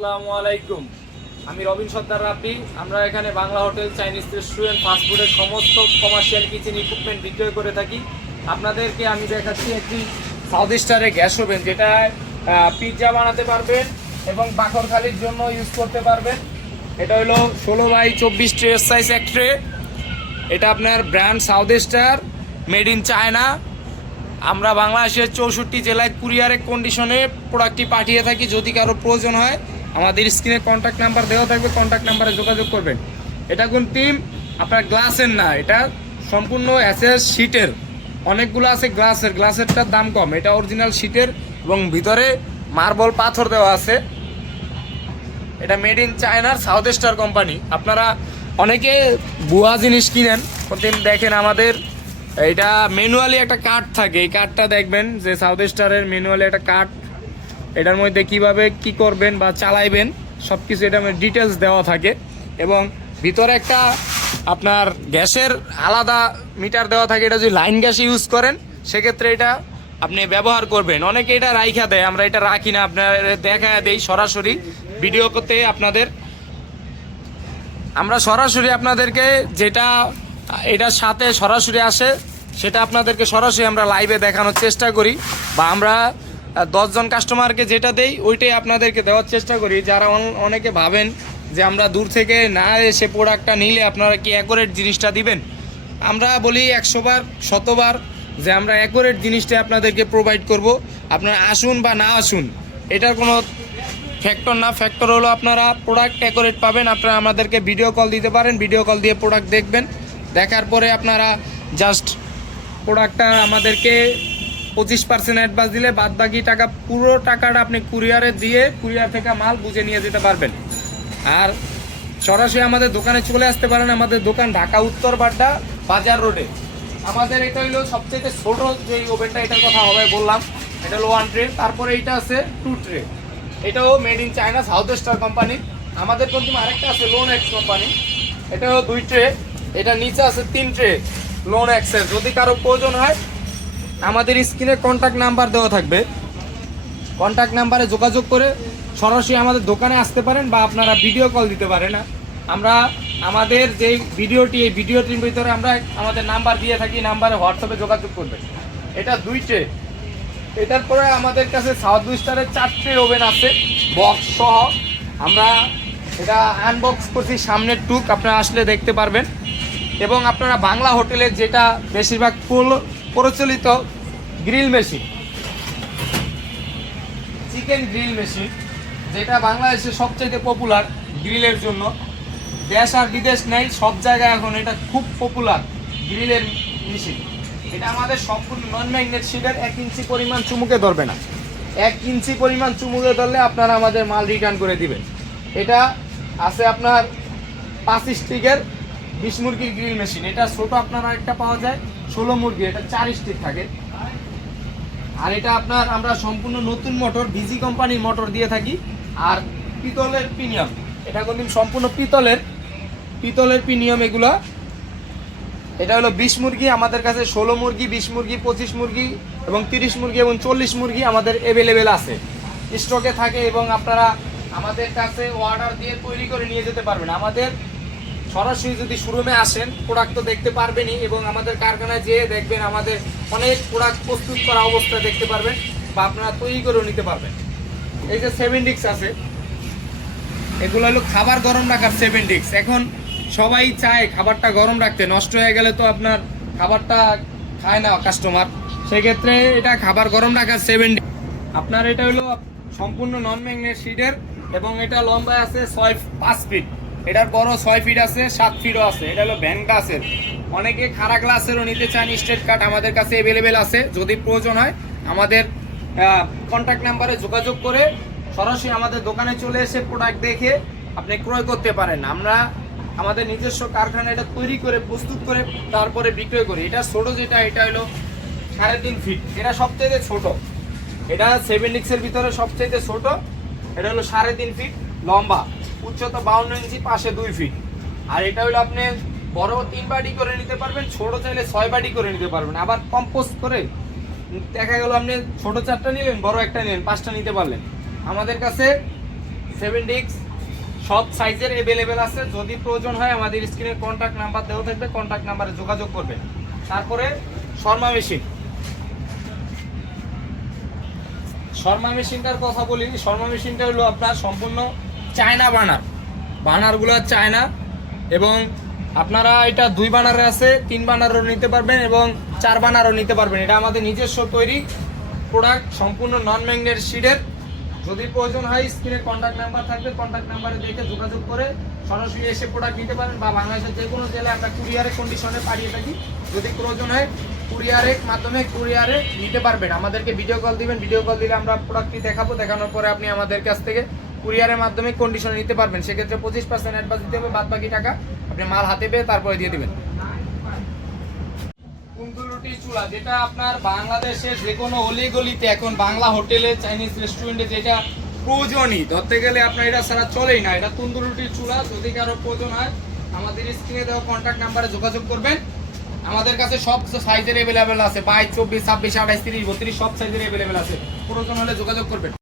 আসসালামু আলাইকুম। আমি রবিন সর্দার রাব্বি। আমরা এখানে বাংলা হোটেল, চাইনিজ রেস্টুরেন্ট ফাস্টফুডের সমস্ত কমার্শিয়াল কিচেন ইকুইপমেন্ট বিক্রয় করে থাকি। আপনাদেরকে আমি দেখাচ্ছি একটি সাউথ স্টারের গ্যাস ওভেন, যেটা পিৎজা বানাতে পারবেন এবং বাকরখালির জন্য ইউজ করতে পারবেন। এটা হলো ষোলো বাই চব্বিশ ট্রে সাইজ এক ট্রে এটা আপনার brand South Star made in China আমরা বাংলাদেশের চৌষট্টি জেলায় কুরিয়ারের কন্ডিশনে প্রোডাক্টটি পাঠিয়ে থাকি, যদি কারও প্রয়োজন হয়। আমাদের স্ক্রিনে কন্ট্যাক্ট নাম্বার দেওয়া থাকবে কন্ট্যাক্ট নাম্বারে যোগাযোগ করবেন। এটা কোন টিম আপনার গ্লাসের না, এটা সম্পূর্ণ অ্যাসেস শিটের অনেকগুলো আছে গ্লাসের গ্লাসেরটার দাম কম। এটা অরিজিনাল শিটের এবং ভিতরে মার্বল পাথর দেওয়া আছে। এটা মেড ইন চায়নার সাউথ স্টার কোম্পানি আপনারা অনেকে বুয়া জিনিস কিনেন প্রতিদিন দেখেন আমাদের, এটা ম্যানুয়ালি একটা কার্ড থাকে। এই কার্ডটা দেখবেন যে সাউথ স্টারের ম্যানুয়ালি একটা কার্ড এটার মধ্যে কীভাবে কি করবেন বা চালাইবেন সব কিছু এটা ডিটেলস দেওয়া থাকে এবং ভিতরে একটা আপনার গ্যাসের আলাদা মিটার দেওয়া থাকে, এটা যদি লাইন গ্যাস ইউজ করেন, সেক্ষেত্রে এটা আপনি ব্যবহার করবেন। অনেকে এটা রাইখা দেয়, আমরা এটা রাখি না, আপনার দেখা দেই সরাসরি। ভিডিও করতে আপনাদের, আমরা সরাসরি আপনাদেরকে যেটা, এটার সাথে সরাসরি আসে, সেটা আপনাদেরকে সরাসরি আমরা লাইভে দেখানোর চেষ্টা করি বা আমরা দশজন কাস্টমারকে যেটা দেই, ওইটাই আপনাদেরকে দেওয়ার চেষ্টা করি। যারা অনেকে ভাবেন যে আমরা দূর থেকে না এসে প্রোডাক্টটা নিলে আপনারা কি অ্যাকোরেট জিনিসটা দিবেন? আমরা বলি একশোবার, শতবার যে আমরা অ্যাকোরেট জিনিসটা আপনাদেরকে প্রোভাইড করব। আপনারা আসুন বা না আসুন, এটার কোনো ফ্যাক্টর না। ফ্যাক্টর হলো আপনারা প্রোডাক্ট অ্যাকোরেট পাবেন, আপনারা আমাদেরকে ভিডিও কল দিতে পারেন ভিডিও কল দিয়ে প্রোডাক্ট দেখবেন। দেখার পরে আপনারা জাস্ট প্রোডাক্টটা আমাদেরকে পঁচিশ পার্সেন্ট অ্যাডভান্স দিলে বাদ বাকি টাকা, পুরো টাকাটা আপনি কুরিয়ারে দিয়ে কুরিয়ার থেকে মাল বুঝে নিয়ে যেতে পারবেন। আর সরাসরি আমাদের দোকানে চলে আসতে পারেন আমাদের দোকান ঢাকা উত্তর বাড্ডা বাজার রোডে। আমাদের এটা হলো সবচেয়ে ছোট যে ওভেনটা এটার কথা হবে বললাম। এটা হলো ওয়ান ট্রে তারপরে এইটা আছে টু ট্রে এটাও made in China South Star company আমাদের কিন্তু আরেকটা আছে লোন এক্স কোম্পানি এটা হলো দুই ট্রে এটা নিচে আছে তিন ট্রে লোন এক্সের যদি কারও প্রয়োজন হয় আমাদের স্ক্রিনে কন্ট্যাক্ট নাম্বার দেওয়া থাকবে। কন্ট্যাক্ট নাম্বারে যোগাযোগ করে সরাসরি আমাদের দোকানে আসতে পারেন বা আপনারা ভিডিও কল দিতে পারেন। আমরা আমাদের যে ভিডিওটি, এই ভিডিওটির ভিতরে আমরা আমাদের নাম্বার দিয়ে থাকি নাম্বারে হোয়াটসঅ্যাপে যোগাযোগ করবেন। এটা দুইটে। এটার পরে আমাদের কাছে সাউথ স্টারের চারটে ওভেন আছে বক্স সহ। আমরা এটা আনবক্স করছি, সামনের টুক আপনারা আসলে দেখতে পারবেন। এবং আপনারা বাংলা হোটেলে যেটা বেশিরভাগ প্রল- প্রচলিত grill machine. Chicken grill machine, যেটা বাংলাদেশে সবচাইতে পপুলার গ্রিলের জন্য। দেশ আর বিদেশ নেই, সব জায়গায় এখন এটা খুব পপুলার গ্রিলের মেশিন। এটা আমাদের সম্পূর্ণ নন ম্যাগনেট শিটের এক ইঞ্চি পরিমাণ চুমুকে ধরবে না। এক ইঞ্চি পরিমাণ চুমুকে ধরলে আপনারা আমাদের মাল রিটার্ন করে দিবেন। এটা আছে আপনার পাঁচ স্টিকের বিশ মুরগির গ্রিল মেশিন। এটা ছোট আপনার একটা পাওয়া যায়, ষোলো মুরগি, এটা চার স্টিক থাকে। আর এটা আপনার আমরা সম্পূর্ণ নতুন মোটর ডিজি কোম্পানির মোটর দিয়ে থাকি। আর পিতলের প্রিমিয়াম, এটা কিন্তু সম্পূর্ণ পিতলের পিতলের প্রিমিয়াম এগুলা। এটা হলো বিশ মুরগি, আমাদের কাছে ষোলো মুরগি, বিশ মুরগি, পঁচিশ মুরগি এবং তিরিশ মুরগি এবং চল্লিশ মুরগি আমাদের অ্যাভেলেবেল আছে। স্টকে থাকে এবং আপনারা আমাদের কাছে অর্ডার দিয়ে তৈরি করে নিয়ে যেতে পারবেন। আমাদের সরাসরি যদি শোরুমে আসেন প্রোডাক্ট তো দেখতে পারবেনই এবং আমাদের কারখানায় যেয়ে দেখবেন আমাদের অনেক প্রোডাক্ট প্রস্তুত করা অবস্থা দেখতে পারবেন বা আপনারা তৈরি করেও নিতে পারবেন। এই যে সেভেন ডিক্স আছে, এগুলো হলো খাবার গরম রাখার সেভেন ডিক্স এখন সবাই চায় খাবারটা গরম রাখতে, নষ্ট হয়ে গেলে তো আপনার খাবারটা খায় না কাস্টমার সেক্ষেত্রে এটা খাবার গরম রাখার সেভেন ডিক্স আপনার এটা হলো সম্পূর্ণ নন ম্যাগনেট শিটের এবং এটা লম্বায় আছে ছয়, পাঁচ ফিট এটার বড় ছয় ফিট আছে, সাত ফিটও আছে। এটা হলো ভ্যান গ্লাসের অনেকে খারা গ্লাসেরও নিতে চান স্টেট কার্ড আমাদের কাছে অ্যাভেলেবেল আছে। যদি প্রয়োজন হয়, আমাদের কন্ট্যাক্ট নাম্বারে যোগাযোগ করে সরাসরি আমাদের দোকানে চলে এসে প্রোডাক্ট দেখে আপনি ক্রয় করতে পারেন। আমরা আমাদের নিজস্ব কারখানা এটা তৈরি করে, প্রস্তুত করে তারপরে বিক্রয় করি। এটা ছোট যেটা, এটা হলো সাড়ে তিন ফিট এটা সবচেয়ে ছোট। এটা সেভেন এর ভিতরে সবচেয়ে ছোট। এটা হলো সাড়ে তিন ফিট লম্বা। উচ্চতা বাউন্ন ইঞ্চি, পাশে দুই ফিট আর এটা হলো আপনি বড় তিন বাটি করে নিতে পারবেন, ছোট চাইলে ছয় বাটি করে নিতে পারবেন। আবার কম্পোস্ট করে দেখা গেল আপনি ছোট চারটা নিলেন, বড় একটা নিলেন, পাঁচটা নিতে পারলেন। আমাদের কাছে সেভেন ডিক্স সব সাইজের অ্যাভেলেবেল আছে। যদি প্রয়োজন হয় আমাদের স্ক্রিনে কন্ট্যাক্ট নাম্বার দেওয়া থাকবে কন্ট্যাক্ট নাম্বারে যোগাযোগ করবেন। তারপরে শর্মা মেশিন শর্মা মেশিনটার কথা বলি শর্মা মেশিনটা হলো আপনার সম্পূর্ণ চায়না বানার। বানারগুলো চায়না এবং আপনারা এটা দুই বানারে আছে, তিন বানারও নিতে পারবেন এবং চার বানারও নিতে পারবেন। এটা আমাদের নিজস্ব তৈরি প্রোডাক্ট সম্পূর্ণ নন ম্যাগনেট শিডের যদি প্রয়োজন হয় স্ক্রিনে কন্ট্যাক্ট নাম্বার থাকবে কন্ট্যাক্ট নাম্বারে দেখে যোগাযোগ করে সরাসরি এসে প্রোডাক্ট নিতে পারেন বা বাংলাদেশের যে কোনো জেলায় আমরা কুরিয়ারে কন্ডিশনে পাঠিয়ে থাকি। যদি প্রয়োজন হয়, কুরিয়ারের মাধ্যমে কুরিয়ারে নিতে পারবেন। আমাদেরকে ভিডিও কল দিবেন ভিডিও কল দিলে আমরা প্রোডাক্টটি দেখাবো, দেখানোর পরে আপনি আমাদের কাছ থেকে কুরিয়ারের মাধ্যমে কন্ডিশনে নিতে পারবেন। সেক্ষেত্রে পঁচিশ পার্সেন্ট অ্যাডভান্স দিতে হবে বাদ বাকি টাকা আপনি মাল হাতে পেয়ে তারপরে দিয়ে দিবেন। কুন্দুরুটি চুলা, যেটা আপনার বাংলাদেশের যে কোনো অলি গলিতে, এখন বাংলা হোটেলে, চাইনিজ রেস্টুরেন্টে যেটা প্রয়োজনই, ধরতে গেলে আপনার এটা ছাড়া চলেই না। এটা তন্দুরুটির চুলা, যদি কারও প্রয়োজন হয়, আমাদের স্ক্রিনে দেওয়া কন্ট্যাক্ট নাম্বারে যোগাযোগ করবেন। আমাদের কাছে সব সাইজের অ্যাভেলেবেল আছে। বাইশ, চব্বিশ, ছাব্বিশ আঠাইশ তিরিশ, বত্রিশ, সব সাইজের অ্যাভেলেবেল আছে। প্রয়োজন হলে যোগাযোগ করবেন।